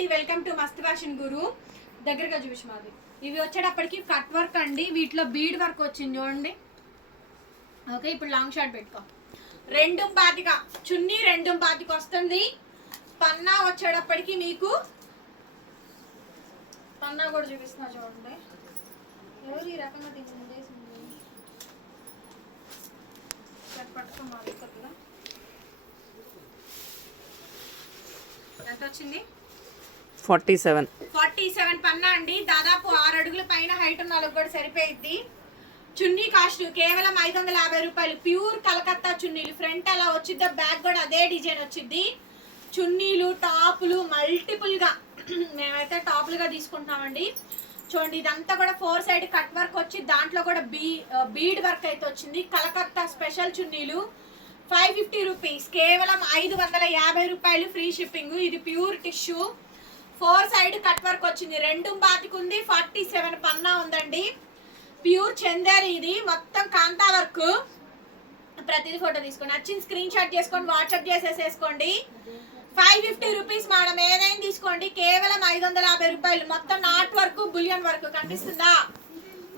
అండి welcome to Mast fashion Guru దగ్గరగా చూసి మాది. ఇవి వచ్చేటప్పటికి కట్ వర్క్ అండి వీటిలో బీడ్ వర్క్ వచ్చింది చూడండి. ఓకే ఇప్పుడు లాంగ్ షార్ట్ పెట్టుకో. రెండు పాతిక చున్నీ రెండు పాతిక వస్తుంది. పన్నా వచ్చేటప్పటికి మీకు పన్నా కూడా చూపిస్తున్నా చూడండి. ఎవరు ఈ రకంగా తీసింది పట్టుకోవాలి కొద్దిగా ఎంత వచ్చింది? Forty seven. ఫార్టీ సెవెన్ పన్నా అండి. దాదాపు ఆరు అడుగుల పైన హైట్ ఉన్న వాళ్ళకి కూడా సరిపోయిద్ది. చున్నీ కాస్ట్ కేవలం ఐదు వందల యాభై రూపాయలు. ప్యూర్ కలకత్తా చున్నీలు. ఫ్రంట్ అలా వచ్చిద్దో బ్యాక్ కూడా అదే డిజైన్ వచ్చింది చున్నీలు టాపులు మల్టిపుల్గా. మేమైతే టాపులుగా తీసుకుంటున్నామండి. తీసుకుంటామండి చూడండి ఇదంతా కూడా ఫోర్ సైడ్ కట్ వర్క్ వచ్చి దాంట్లో కూడా బీ బీడ్ వర్క్ అయితే వచ్చింది. Calcutta special చున్నీలు. Five fifty rupees. కేవలం ఐదు వందల యాభై రూపాయలు ఫ్రీ షిప్పింగ్. ఇది pure tissue. Four side cut work వచ్చింది. రెండు బాతికి ఉంది ఫార్టీ సెవెన్ పన్నా ఉందండి. ప్యూర్ చందేరి ఇది. మొత్తం కాంతా వర్క్. ప్రతిదీ ఫోటో తీసుకోండి. వచ్చింది స్క్రీన్ షాట్ చేసుకొని వాట్సాప్ చేసేసేసుకోండి. ఫైవ్ ఫిఫ్టీ రూపీస్ మేడం ఏదైనా తీసుకోండి. కేవలం ఐదు వందల యాభై రూపాయలు. మొత్తం నాట్ వర్క్ బులియన్ వర్క్ కనిపిస్తుందా?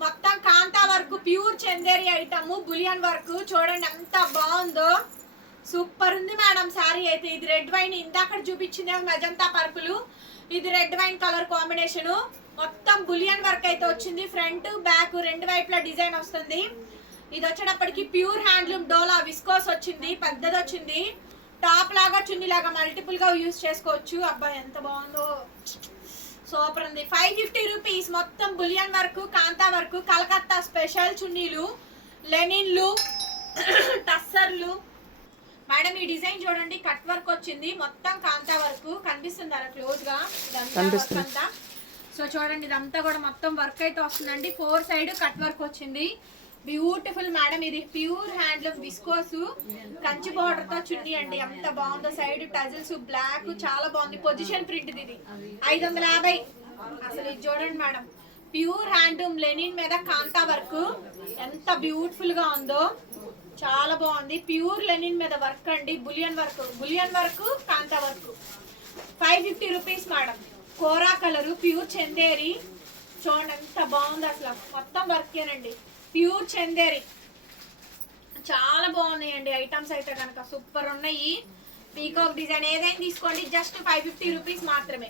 మొత్తం kantha work pure Chanderi item bullion work. చూడండి ఎంత బాగుందో. సూపర్ ఉంది మేడం సారీ అయితే. ఇది రెడ్ వైన్. ఇందాక చూపించిందే మెజంతా పర్పులు. ఇది రెడ్ వైన్ కలర్ కాంబినేషన్. మొత్తం బులియన్ వర్క్ అయితే వచ్చింది. ఫ్రంట్ బ్యాక్ రెండు వైపులా డిజైన్ వస్తుంది. ఇది వచ్చేటప్పటికి ప్యూర్ హ్యాండ్లూమ్ డోలా విస్కోస్ వచ్చింది. పెద్దది వచ్చింది. టాప్ లాగా చున్నీ లాగా మల్టిపుల్గా యూస్ చేసుకోవచ్చు. అబ్బాయి ఎంత బాగుందో. సూపర్ ఉంది. Five fifty rupees. మొత్తం bullion work kantha work Calcutta special చున్నీలు లెనిన్లు టస్సర్లు మేడం ఈ డిజైన్ చూడండి కట్ వర్క్ వచ్చింది. మొత్తం కాంతా వర్క్ కనిపిస్తుంది అలా క్లోజ్గా కనిపిస్తుంది. సో చూడండి ఇదంతా కూడా మొత్తం వర్క్ అయితే వస్తుందండి. ఫోర్ సైడ్ కట్ వర్క్ వచ్చింది. బ్యూటిఫుల్ మేడం ఇది ప్యూర్ హ్యాండ్లూమ్ విస్కోస్ కంచి బార్డర్తో చున్నీ అండి ఎంత బాగుందో సైడ్ టజిల్స్ బ్లాక్ చాలా బాగుంది. పొజిషన్ ప్రింట్ ఇది. ఐదు వందల యాభై. అసలు ఇది చూడండి మేడం. ప్యూర్ హ్యాండ్లూమ్ లెనిన్ మీద కాంతా వర్క్. ఎంత బ్యూటిఫుల్గా ఉందో. చాలా బాగుంది. ప్యూర్ లెనిన్ మీద వర్క్ అండి. Bullion work bullion work kantha work five fifty rupees madam కోరా కలరు ప్యూర్ చందేరి. చూడండి ఎంత బాగుంది అసలు. మొత్తం వర్కేనండి ప్యూర్ చందేరి. చాలా బాగున్నాయండి ఐటమ్స్ అయితే కనుక. సూపర్ ఉన్నాయి. పీకాక్ డిజైన్ ఏదైనా తీసుకోండి. జస్ట్ ఫైవ్ ఫిఫ్టీ రూపీస్ మాత్రమే.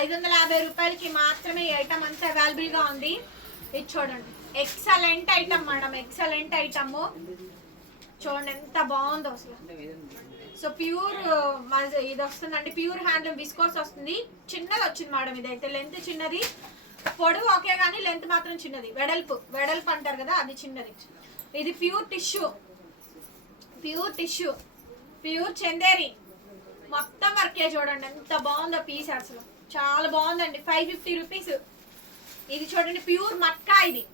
ఐదు వందల యాభై రూపాయలకి మాత్రమే ఈ ఐటమ్ అంతా అవైలబుల్గా ఉంది. ఇది చూడండి. Excellent item madam excellent item చూడండి ఎంత బాగుందో అసలు. సో ప్యూర్ ఇది వస్తుందండి. ప్యూర్ హ్యాండ్లూమ్ విస్కోస్ వస్తుంది. చిన్నది వచ్చింది మేడం ఇదైతే లెంత్ చిన్నది. పొడవు ఒకే కానీ లెంత్ మాత్రం చిన్నది. వెడల్పు. వెడల్పు అంటారు కదా అది చిన్నది. ఇది pure tissue. Pure tissue. Pure Chanderi. మొత్తం వర్కే చూడండి. ఎంత బాగుందో పీస్ అసలు. చాలా బాగుందండి. Five fifty rupees. ఇది చూడండి ప్యూర్ మట్కా ఇది.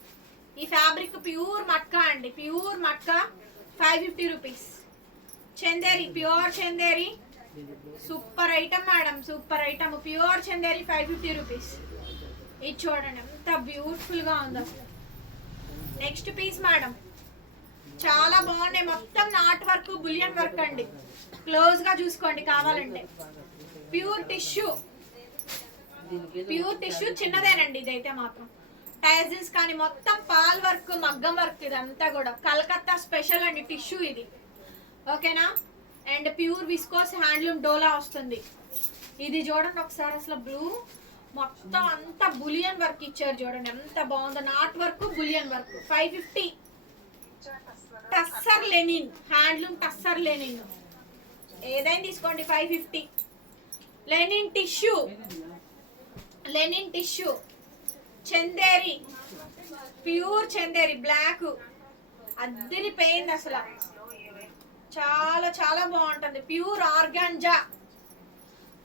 ఈ ఫ్యాబ్రిక్ ప్యూర్ మట్కా అండి. Pure matka. Five fifty rupees. Chanderi pure Chanderi. Super item madam super item. Pure Chanderi five fifty rupees. ఇది చూడండి ఎంత బ్యూటిఫుల్గా ఉంది. అసలు నెక్స్ట్ పీస్ మేడం. చాలా బాగున్నాయి. మొత్తం నాట్ వర్క్ బులియన్ వర్క్ అండి. క్లోజ్గా చూసుకోండి కావాలంటే. Pure tissue. ప్యూర్ టిష్యూ చిన్నదేనండి ఇదైతే మాత్రం. టైజిల్స్ కానీ మొత్తం పాల్ వర్క్ మగ్గం వర్క్ ఇదంతా కూడా. కలకత్తా స్పెషల్ అండి టిష్యూ ఇది. ఓకేనా? అండ్ ప్యూర్ విస్కోస్ హ్యాండ్లూమ్ డోలా వస్తుంది. ఇది చూడండి ఒకసారి అసలు బ్లూ మొత్తం అంతా బులియన్ వర్క్ ఇచ్చారు చూడండి ఎంత బాగుందో. Knot work bullion work. Five fifty. Tussar linen handloom tussar linen. ఏదైనా తీసుకోండి five fifty. Linen tissue. Linen tissue. Chanderi. Pure Chanderi black. అద్దరిపోయింది అసలు. చాలా చాలా బాగుంటుంది. Pure organza.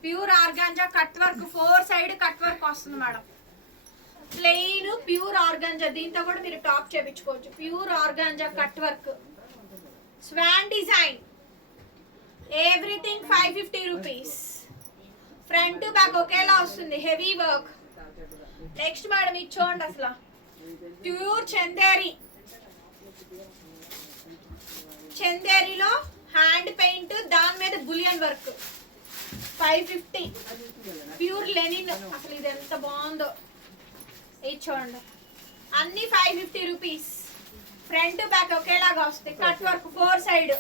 Pure organza cut work four side cut work వస్తుంది madam. Plain pure organza. దీంతో కూడా మీరు top చేపించుకోవచ్చు. Pure organza cut work. Swan design. Everything five fifty rupees front back ఒకేలా వస్తుంది. హెవీ వర్క్ నెక్స్ట్ మేడం ఇది చూడండి అసలు. Pure Chanderi చందేరిలో హ్యాండ్ పెయింట్ దాని మీద bullion work five fifty pure linen అసలు ఇది ఎంత బాగుందో. ఇది చూడండి అన్ని five fifty rupees front back ఒకేలాగా వస్తాయి. Cut work four side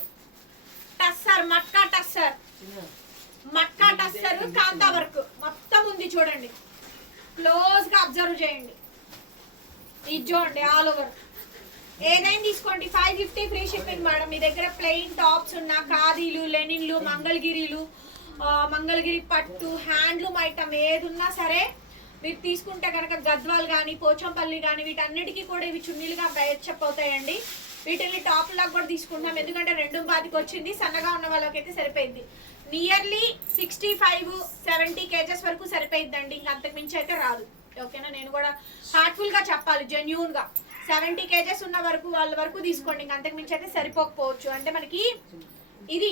tussar matka tussar matka tussar kantha work మొత్తం ఉంది చూడండి. క్లోజ్గా అబ్జర్వ్ చేయండి. ఇది చూడండి ఆల్ ఓవర్. ఏదైనా తీసుకోండి? Five fifty free shipping madam. మీ దగ్గర ప్లెయిన్ టాప్స్ ఉన్న ఖాదీలు లెనిన్లు మంగళగిరిలు మంగళగిరి పట్టు హ్యాండ్లూమ్ ఐటమ్ ఏదున్నా సరే మీరు తీసుకుంటే కనుక గద్వాల్ కానీ పోచంపల్లి కానీ వీటన్నిటికీ కూడా ఇవి చున్నీలుగా బయటప్ అవుతాయండి వీటిని టాప్ లాగా కూడా తీసుకుంటాం ఎందుకంటే రెండు బాతికి వచ్చింది సన్నగా ఉన్న వాళ్ళకైతే సరిపోయింది. Nearly sixty five seventy kgs వరకు సరిపోయిద్దండి. ఇంకా అంతకు మించి అయితే రాదు. ఓకేనా? నేను కూడా హార్ట్ఫుల్గా చెప్పాలి జెన్యున్గా. సెవెంటీ కేజెస్ ఉన్న వరకు వాళ్ళ వరకు తీసుకోండి. ఇంకా అంతకు మించి అయితే సరిపోకపోవచ్చు. అంటే మనకి ఇది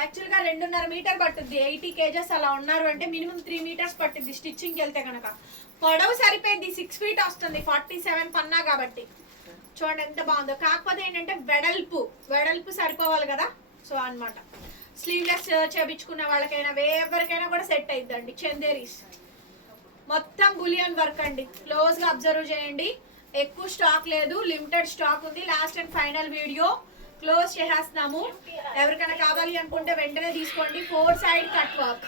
యాక్చువల్గా రెండున్నర మీటర్ పట్టుద్ది. ఎయిటీ కేజెస్ అలా ఉన్నారు అంటే మినిమం త్రీ మీటర్స్ పట్టుద్ది స్టిచ్చింగ్ వెళ్తే కనుక పొడవు సరిపోయింది సిక్స్ ఫీట్ వస్తుంది. ఫార్టీ సెవెన్ పన్నా కాబట్టి. చూడండి ఎంత బాగుందో. కాకపోతే ఏంటంటే వెడల్పు వెడల్పు సరిపోవాలి కదా? సో అన్నమాట. స్లీవ్లెస్ చేపించుకున్న వాళ్ళకైనా ఎవరికైనా కూడా సెట్ అయిద్దండి. చందేరీస్. మొత్తం బులియన్ వర్క్ అండి. క్లోజ్గా అబ్జర్వ్ చేయండి. ఎక్కువ స్టాక్ లేదు లిమిటెడ్ స్టాక్ ఉంది. Last and final video close చేసేస్తున్నాము. ఎవరికైనా కావాలి అనుకుంటే వెంటనే తీసుకోండి. Four side cut work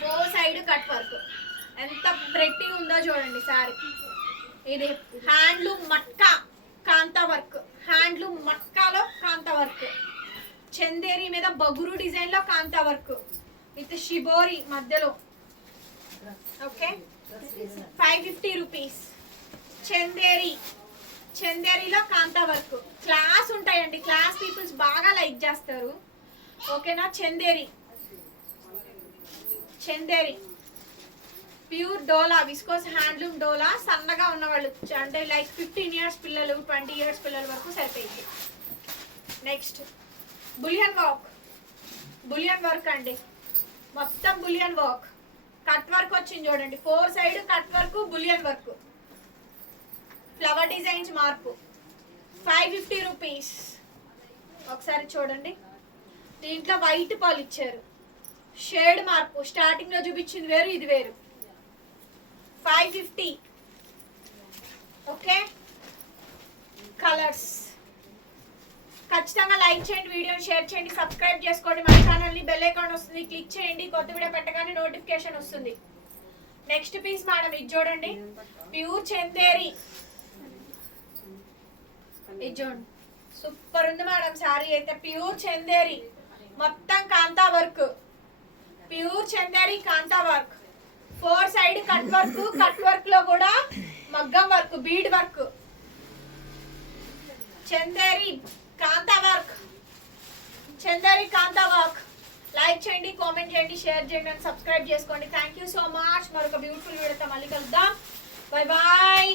four side cut work ఎంత ప్రెట్టి ఉందో చూడండి సారీ. ఇది handloom matka kantha work handloom మట్కాలో kantha work Chanderi మీద బగురు డిజైన్లో కాంతా వర్క్. విత్ షిబోరి మధ్యలో. Okay? Five fifty rupees Chanderi. చందేరిలో kantha work. Class ఉంటాయండి. క్లాస్ పీపుల్స్ బాగా లైక్ చేస్తారు. ఓకేనా? చందేరి. చందేరి. ప్యూర్ డోలా విస్కోస్ హ్యాండ్లూమ్ డోలా సన్నగా ఉన్నవాళ్ళు. అంటే లైక్ ఫిఫ్టీన్ ఇయర్స్ పిల్లలు ట్వంటీ ఇయర్స్ పిల్లల వరకు సరిపోయింది. Next bullion work bullion work అండి. మొత్తం బులియన్ వర్క్ కట్ వర్క్ వచ్చింది చూడండి. Four side cut work bullion work. Flower designs మార్పు. Five fifty rupees. ఒకసారి చూడండి. దీంట్లో వైట్ పాలు ఇచ్చారు. షేడ్ మార్పు. స్టార్టింగ్లో చూపించింది వేరు ఇది వేరు. Five fifty. ఓకే? కలర్స్. ఖచ్చితంగా లైక్ చేయండి వీడియోని షేర్ చేయండి సబ్స్క్రైబ్ చేసుకోండి. మన ఛానల్ని బెల్ ఐకాన్ వస్తుంది క్లిక్ చేయండి. కొత్త వీడియో పెట్టగానే నోటిఫికేషన్ వస్తుంది. నెక్స్ట్ పీస్ మేడం ఇది చూడండి. ప్యూర్ చందేరి. ఇది చూడండి. సూపర్ ఉంది మేడం సారీ అయితే ప్యూర్ చందేరి. మొత్తం kantha work. Pure Chanderi kantha work. Four side cut work cut వర్క్లో కూడా మగ్గం work bead work. Chanderi. Kantha work Chanderi kantha work like చేయండి కామెంట్ చేయండి షేర్ చేయండి అండ్ సబ్స్క్రైబ్ చేసుకోండి. థ్యాంక్ యూ సో మచ్ మరొక బ్యూటిఫుల్ వీడియోతో మళ్ళీ కలుద్దాం. Bye bye